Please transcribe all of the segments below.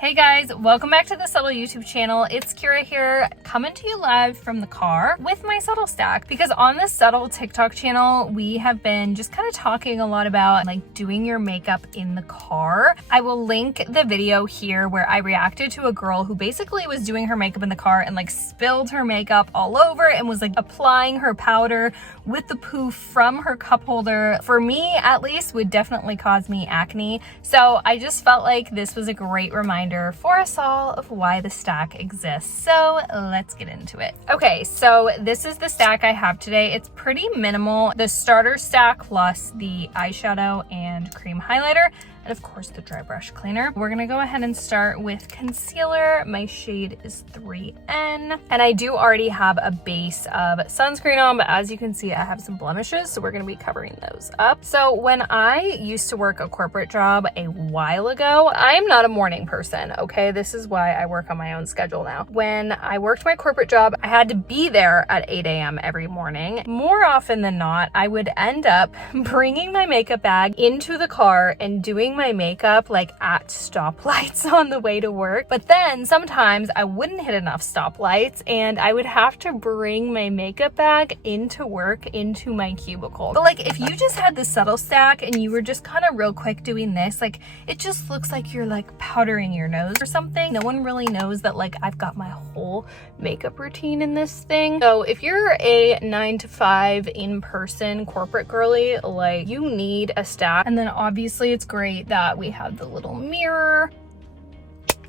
Hey guys, welcome back to the Subtl YouTube channel. It's Keira here, coming to you live from the car with my Subtl stack, because on the Subtl TikTok channel, we have been just kind of talking a lot about like doing your makeup in the car. I will link the video here where I reacted to a girl who basically was doing her makeup in the car and like spilled her makeup all over and was like applying her powder with the poof from her cup holder. For me, at least, would definitely cause me acne. So I just felt like this was a great reminder for us all of why the stack exists. So let's get into it. Okay, so this is the stack I have today. It's pretty minimal. The starter stack plus the eyeshadow and cream highlighter, and of course the dry brush cleaner. We're gonna go ahead and start with concealer. My shade is 3N, and I do already have a base of sunscreen on, but as you can see, I have some blemishes, so we're gonna be covering those up. So when I used to work a corporate job a while ago, I am not a morning person, okay? This is why I work on my own schedule now. When I worked my corporate job, I had to be there at 8 a.m. every morning. More often than not, I would end up bringing my makeup bag into the car and doing my makeup like at stoplights on the way to work. But then sometimes I wouldn't hit enough stoplights and I would have to bring my makeup bag into work, into my cubicle. But like if you just had the Subtl stack and you were just kind of real quick doing this, like it just looks like you're like powdering your nose or something. No one really knows that like I've got my whole makeup routine in this thing. So if you're a 9 to 5 in-person corporate girly, like you need a stack. And then obviously it's great that we have the little mirror.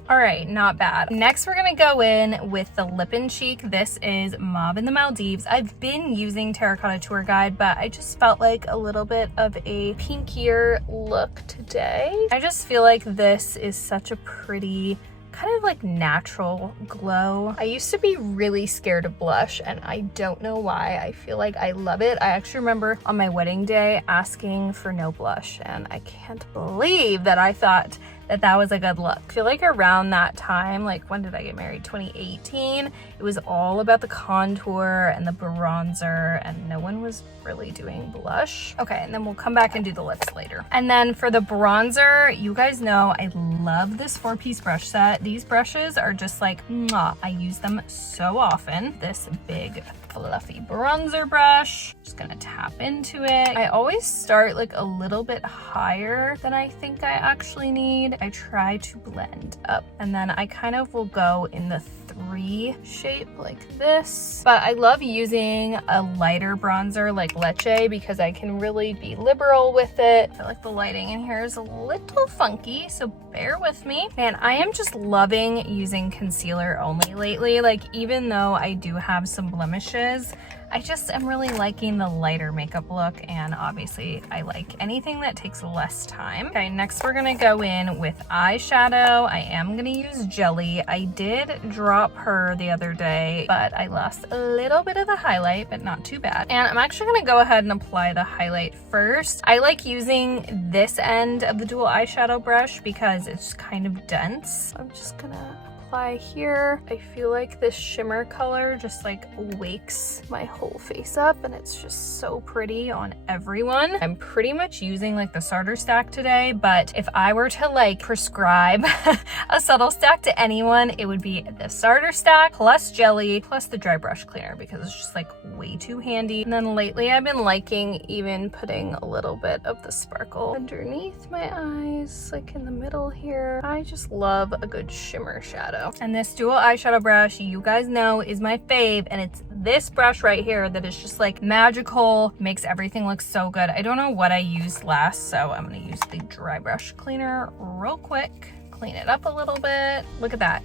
All right, not bad. Next, we're gonna go in with the Lip and Cheek. This is Mauve in the Maldives. I've been using Terracotta Tour Guide, but I just felt like a little bit of a pinkier look today. I just feel like this is such a pretty, kind of like natural glow. I used to be really scared of blush and I don't know why. I feel like I love it. I actually remember on my wedding day asking for no blush, and I can't believe that I thought that was a good look. I feel like around that time, like when did I get married? 2018. It was all about the contour and the bronzer and no one was really doing blush. Okay, and then we'll come back and do the lips later. And then for the bronzer, you guys know I love this 4-piece brush set. These brushes are just like, mwah. I use them so often. This big fluffy bronzer brush, just gonna tap into it. I always start like a little bit higher than I think I actually need. I try to blend up and then I kind of will go in the 3 shape like this. But I love using a lighter bronzer like Leche because I can really be liberal with it. I feel like the lighting in here is a little funky, so bear with me. And I am just loving using concealer only lately. Like even though I do have some blemishes, I just am really liking the lighter makeup look, and obviously I like anything that takes less time. Okay, next we're gonna go in with eyeshadow. I am gonna use Jelly. I did drop her the other day, but I lost a little bit of the highlight, but not too bad. And I'm actually gonna go ahead and apply the highlight first. I like using this end of the dual eyeshadow brush because it's kind of dense. I'm just gonna apply here. I feel like this shimmer color just like wakes my whole face up and it's just so pretty on everyone. I'm pretty much using like the starter stack today, but if I were to like prescribe a Subtl stack to anyone, it would be the starter stack plus Jelly plus the dry brush cleaner because it's just like way too handy. And then lately I've been liking even putting a little bit of the sparkle underneath my eyes, like in the middle here. I just love a good shimmer shadow. And this dual eyeshadow brush, you guys know, is my fave, and it's this brush right here that is just like magical, makes everything look so good. I don't know what I used last, so I'm gonna use the dry brush cleaner real quick, clean it up a little bit. Look at that.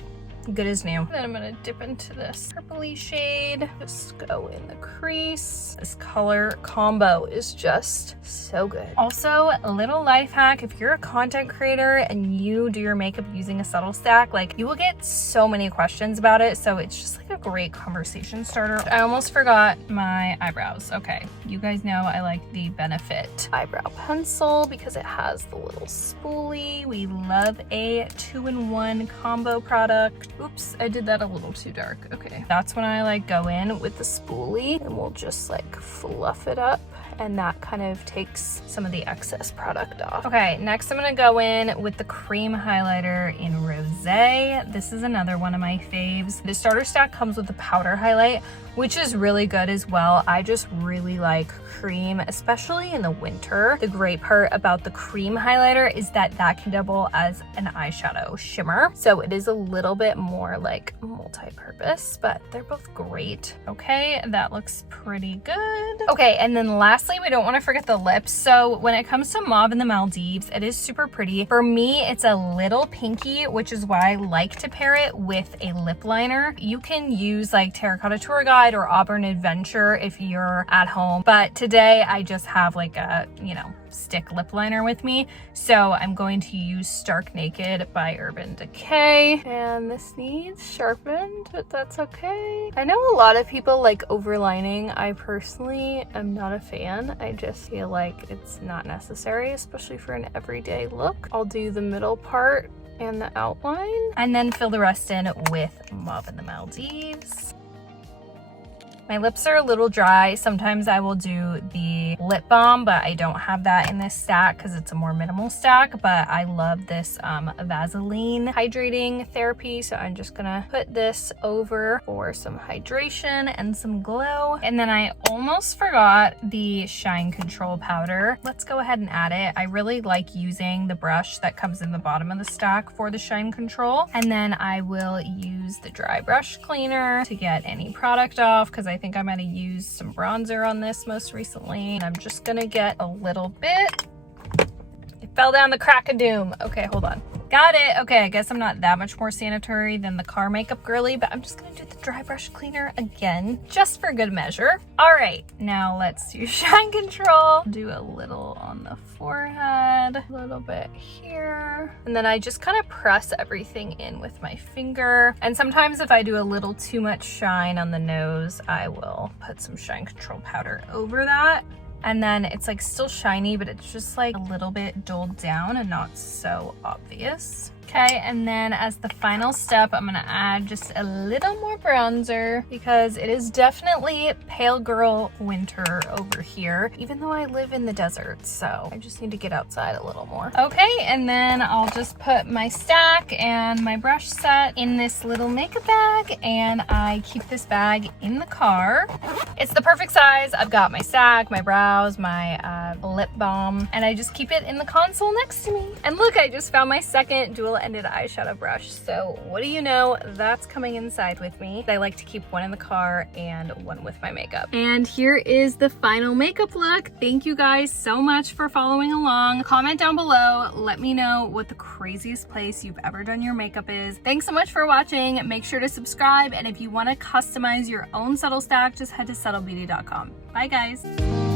Good as new. Then I'm gonna dip into this purpley shade, just go in the crease. This color combo is just so good. Also, a little life hack, if you're a content creator and you do your makeup using a Subtl stack, like you will get so many questions about it, so it's just like a great conversation starter. I almost forgot my eyebrows. Okay, you guys know I like the Benefit eyebrow pencil because it has the little spoolie. We love a 2-in-1 combo product. Oops, I did that a little too dark. Okay, that's when I like go in with the spoolie and we'll just like fluff it up and that kind of takes some of the excess product off. Okay, next I'm gonna go in with the cream highlighter in Rosé. This is another one of my faves. The starter stack comes with a powder highlight, which is really good as well. I just really like cream, especially in the winter. The great part about the cream highlighter is that that can double as an eyeshadow shimmer. So it is a little bit more like multi-purpose, but they're both great. Okay, that looks pretty good. Okay, and then lastly, we don't want to forget the lips. So when it comes to Mauve in the Maldives, it is super pretty. For me, it's a little pinky, which is why I like to pair it with a lip liner. You can use like Terracotta Tour Guide or Auburn Adventure if you're at home, but today I just have like a, you know, stick lip liner with me, so I'm going to use Stark Naked by Urban Decay, and this needs sharpened, but that's okay. I know a lot of people like overlining. I personally am not a fan. I just feel like it's not necessary, especially for an everyday look. I'll do the middle part and the outline, and then fill the rest in with Mauve in the Maldives. My lips are a little dry. Sometimes I will do the lip balm, but I don't have that in this stack because it's a more minimal stack. But I love this Vaseline hydrating therapy. So I'm just gonna put this over for some hydration and some glow. And then I almost forgot the shine control powder. Let's go ahead and add it. I really like using the brush that comes in the bottom of the stack for the shine control. And then I will use the dry brush cleaner to get any product off, because I think I might have used some bronzer on this most recently. And I'm just gonna get a little bit. It fell down the crack of doom. Okay, hold on. Got it. Okay, I guess I'm not that much more sanitary than the car makeup girly, but I'm just gonna do the dry brush cleaner again, just for good measure. All right, now let's do shine control. Do a little on the forehead, a little bit here. And then I just kind of press everything in with my finger. And sometimes if I do a little too much shine on the nose, I will put some shine control powder over that. And then it's like still shiny, but it's just like a little bit dulled down and not so obvious. Okay, and then as the final step, I'm gonna add just a little more bronzer because it is definitely pale girl winter over here, even though I live in the desert, so I just need to get outside a little more. Okay, and then I'll just put my stack and my brush set in this little makeup bag, and I keep this bag in the car. It's the perfect size. I've got my stack, my brows, my lip balm, and I just keep it in the console next to me. And look, I just found my second dual-ended eyeshadow brush. So what do you know? That's coming inside with me. I like to keep one in the car and one with my makeup. And here is the final makeup look. Thank you guys so much for following along. Comment down below. Let me know what the craziest place you've ever done your makeup is. Thanks so much for watching. Make sure to subscribe. And if you want to customize your own Subtl stack, just head to subtlbeauty.com. Bye guys.